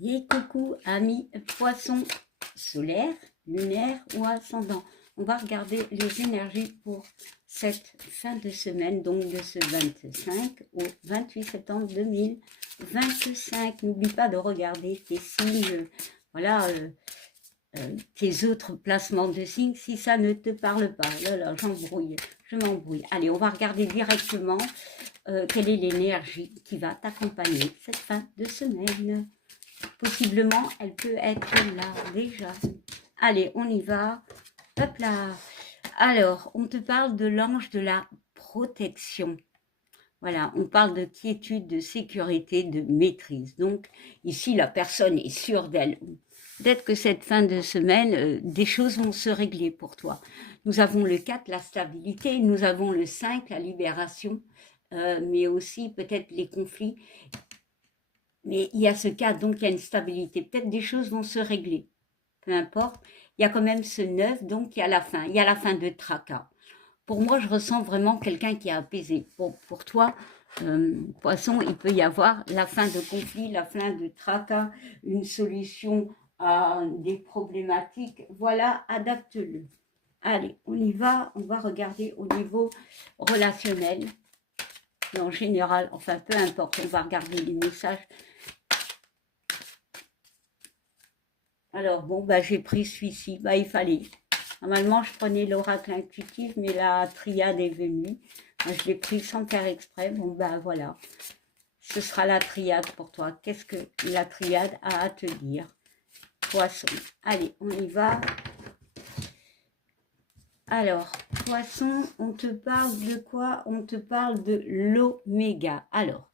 Et coucou amis poissons solaires, lunaires ou ascendants. On va regarder les énergies pour cette fin de semaine, donc de ce 25 au 28 septembre 2025. N'oublie pas de regarder tes signes, voilà, tes autres placements de signes si ça ne te parle pas. Là, je m'embrouille. Allez, on va regarder directement quelle est l'énergie qui va t'accompagner cette fin de semaine. Possiblement, elle peut être là déjà. Allez, on y va. Hop là. Alors, on te parle de l'ange de la protection. Voilà, on parle de quiétude, de sécurité, de maîtrise. Donc, ici, la personne est sûre d'elle. Peut-être que cette fin de semaine, des choses vont se régler pour toi. Nous avons le 4, la stabilité. Nous avons le 5, la libération. Mais aussi peut-être les conflits. Mais il y a ce cas, donc il y a une stabilité. Peut-être des choses vont se régler. Peu importe. Il y a quand même ce 9, donc il y a la fin. Il y a la fin de tracas. Pour moi, je ressens vraiment quelqu'un qui est apaisé. Pour toi, poisson, il peut y avoir la fin de conflit, la fin de tracas, une solution à des problématiques. Voilà, adapte-le. Allez, on y va. On va regarder au niveau relationnel. Et en général, enfin, peu importe, on va regarder les messages. Alors bon, bah, j'ai pris celui-ci, bah, il fallait. Normalement, je prenais l'oracle intuitif, mais la triade est venue. Moi, je l'ai pris sans faire exprès. Bon, bah voilà, ce sera la triade pour toi. Qu'est-ce que la triade a à te dire? Poisson. Allez, on y va. Alors, poisson, on te parle de quoi? On te parle de l'oméga. Alors,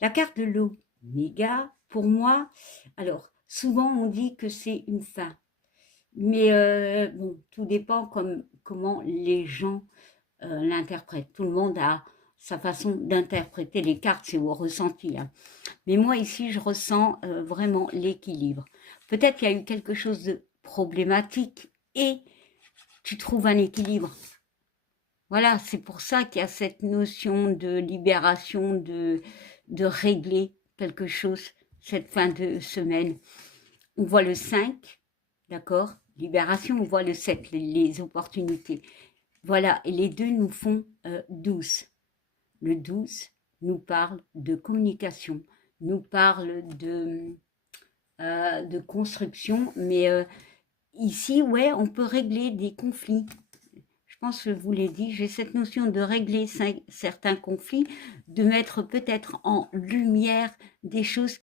la carte de l'oméga, pour moi, alors, souvent on dit que c'est une fin. Mais bon, tout dépend comment les gens l'interprètent. Tout le monde a sa façon d'interpréter les cartes, c'est au ressenti. Hein. Mais moi ici, je ressens vraiment l'équilibre. Peut-être qu'il y a eu quelque chose de problématique et tu trouves un équilibre. Voilà, c'est pour ça qu'il y a cette notion de libération, de régler quelque chose cette fin de semaine. On voit le 5, d'accord? Libération, on voit le 7, les opportunités. Voilà, et les deux nous font 12. Le 12 nous parle de communication, nous parle de construction, mais ici, ouais, on peut régler des conflits. Je pense que je vous l'ai dit, j'ai cette notion de régler certains conflits, de mettre peut-être en lumière des choses